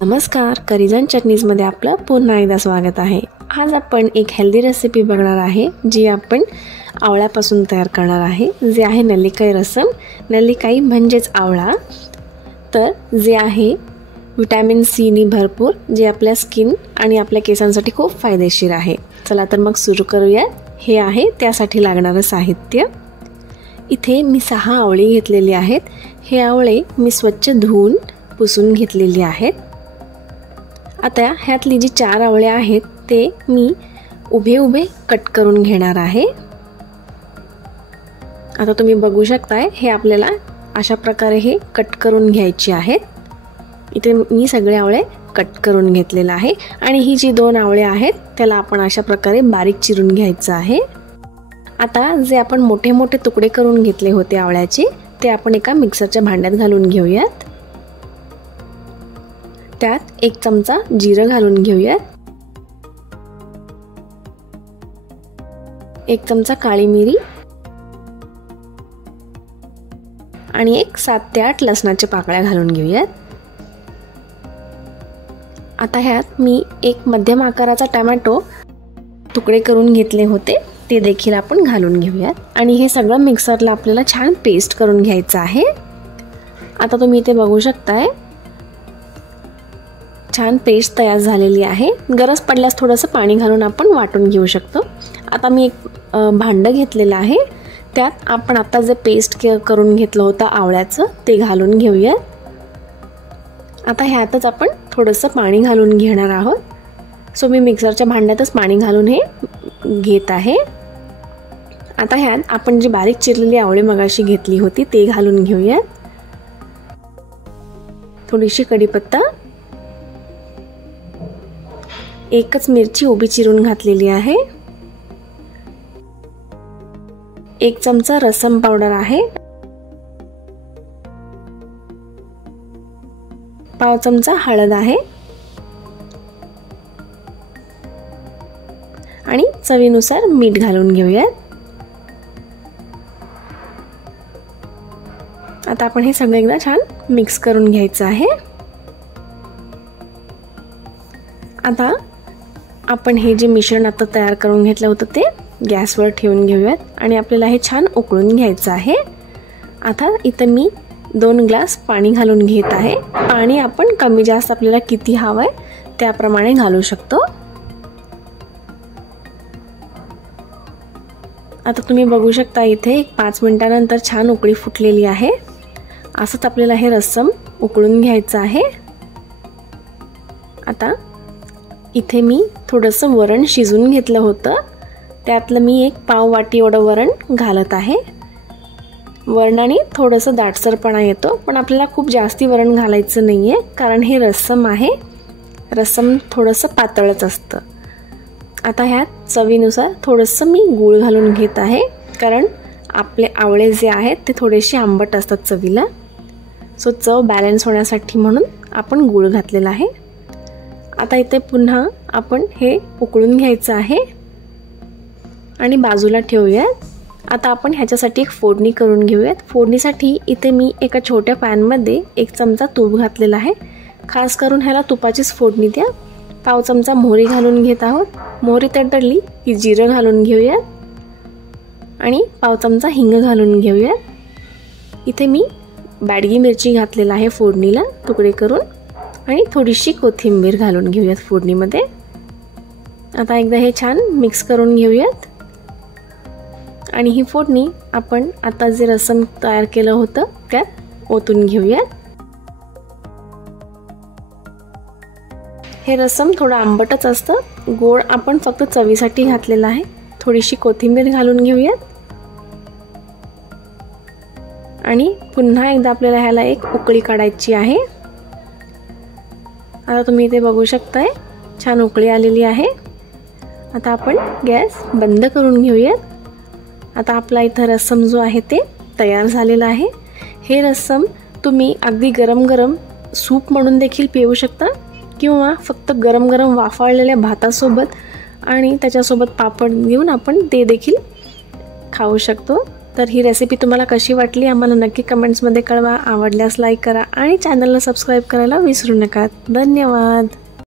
नमस्कार, करिजन चटणीजमध्ये आपलं पुन्हा एकदा स्वागत आहे। आज आपण एक हेल्दी रेसिपी बघणार आहे जी आपण आवळ्यापासून तयार करणार आहे, जे आहे नल्लिकाई रसम। नल्लिकाई म्हणजेच आवळा, तर जे आहे विटॅमिन सी नी भरपूर, जे आपल्या स्किन आणि आपल्या केसांसाठी खूप फायदेशीर आहे। चला तर मग सुरू करूया। हे आहे त्यासाठी लागणारे साहित्य। इथे मी 6 आवळी घेतलेली आहेत। हे आवळे मी स्वच्छ धुवून पुसून घेतलेली आहेत। आता ह्यातली जी 4 आवळे आहेत ते मी उभे उभे कट करून घेणार आहे। आता तुम्ही बघू शकताय, हे आपल्याला अशा प्रकारे हे कट करून घ्यायचे आहेत। इथे मी सगळे आवळे कट करून घेतलेला आहे आणि ही जी 2 आवळे आहेत त्याला आपण अशा प्रकारे बारीक चिरून घ्यायचं आहे। आता जे आपण मोठे मोठे तुकडे करून घेतले होते आवळ्याचे, ते आपण एका मिक्सरच्या भांड्यात घालून घेऊयात। त्यात 1 चमचा जिरं घालून घेऊयात, 1 चमचा काळी मिरी आणि 7 ते 8 लसणाच्या पाकळ्या घालून घेऊयात। आता ह्यात मी 1 मध्यम आकाराचा टोमॅटो तुकडे करून घेतले होते, ते देखील आपण घालून घेऊयात आणि हे सगळं मिक्सरला आपल्याला छान पेस्ट करून घ्यायचं आहे। आता तुम्ही इथे बघू शकताय, छान पेस्ट तयार झालेली आहे। गरज पडल्यास थोडंसं पाणी घालून आपण वाटून घेऊ शकतो। आता मी एक भांडं घेतलेलं आहे, त्यात आपण आता जे पेस्ट करून घेतलं होतं आवळ्याचं ते घालून घेऊया। आता ह्यातच आपण थोडंसं पाणी घालून घेणार आहोत। सो मी मिक्सरच्या भांड्यातच पाणी घालून हे घेत आहे। आता ह्यात आपण जी बारीक चिरलेली आवळी मगाशी घेतली होती ते घालून घेऊया। थोडीशी कढीपत्ता, 1च मिरची उभी चिरून घातलेली आहे, 1 चमचा रसम पावडर आहे, पाव चमचा हळद आहे आणि चवीनुसार मीठ घालून घेऊया। आता आपण हे सगळं एकदा छान मिक्स करून घ्यायचं आहे। आता आपण हे जे मिश्रण आता तयार करून घेतलं होतं ते गॅसवर ठेवून घेऊयात आणि आपल्याला हे छान उकळून घ्यायचं आहे। आता इथे मी 2 ग्लास पाणी घालून घेत आहे। पाणी आपण कमी जास्त आपल्याला किती हवंय त्याप्रमाणे घालू शकतो। आता तुम्ही बघू शकता, इथे 5 मिनिटांनंतर छान उकळी फुटलेली आहे। असंच आपल्याला हे रस्सम उकळून घ्यायचं आहे। आता इथे मी थोडंसं वरण शिजवून घेतलं होतं, त्यातलं मी 1 पाव वाटी एवढं वरण घालत आहे। वरणाने थोडंसं दाटसरपणा येतो, पण आपल्याला खूप जास्ती वरण घालायचं नाहीये, कारण हे रस्सम आहे। रस्सम थोडंसं पातळच असतं। आता ह्यात चवीनुसार थोडंसं मी गूळ घालून घेत आहे, कारण आपले आवळे जे आहेत ते थोडेसे आंबट असतात चवीला। सो चव बॅलन्स होण्यासाठी म्हणून आपण गूळ घातलेला आहे। आता इथे पुन्हा आपण हे उकळून घ्यायचं आहे आणि बाजूला ठेवूयात। आता आपण ह्याच्यासाठी एक फोडणी करून घेऊयात। फोडणीसाठी इथे मी एका छोट्या पॅनमध्ये 1 चमचा तूप घातलेला आहे। खास करून ह्याला तुपाचीच फोडणी द्या। पाव चमचा मोहरी घालून घेत आहोत। मोहरी तडतडली की जिरं घालून घेऊयात आणि पाव चमचा हिंग घालून घेऊयात। इथे मी बॅडगी मिरची घातलेला आहे फोडणीला तुकडे करून, आणि थोडीशी कोथिंबीर घालून घेऊयात फोडणीमध्ये। आता एकदा हे छान मिक्स करून घेऊयात आणि ही फोडणी आपण आता जे रसम तयार केलं होतं त्यात ओतून घेऊयात। हे रसम थोडं आंबटच असतं, गोड आपण फक्त चवीसाठी घातलेला आहे। थोडीशी कोथिंबीर घालून घेऊयात आणि पुन्हा एकदा आपल्याला ह्याला एक उकळी काढायची आहे। आता तुम्ही इथे बघू शकताय, छान उकळी आलेली आहे। आता आपण गॅस बंद करून घेऊयात। आता आपला इथं रस्सम जो आहे ते तयार झालेला आहे। हे रस्सम तुम्ही अगदी गरम गरम सूप म्हणून देखील पिऊ शकता, किंवा फक्त गरम गरम वाफाळलेल्या भातासोबत आणि त्याच्यासोबत पापड घेऊन आपण ते देखील खाऊ शकतो। तर ही रेसिपी तुम्हाला कशी वाटली आम्हाला नक्की कमेंट्समध्ये कळवा. आवडल्यास लाईक करा आणि चॅनलला सबस्क्राईब करायला विसरू नका. धन्यवाद.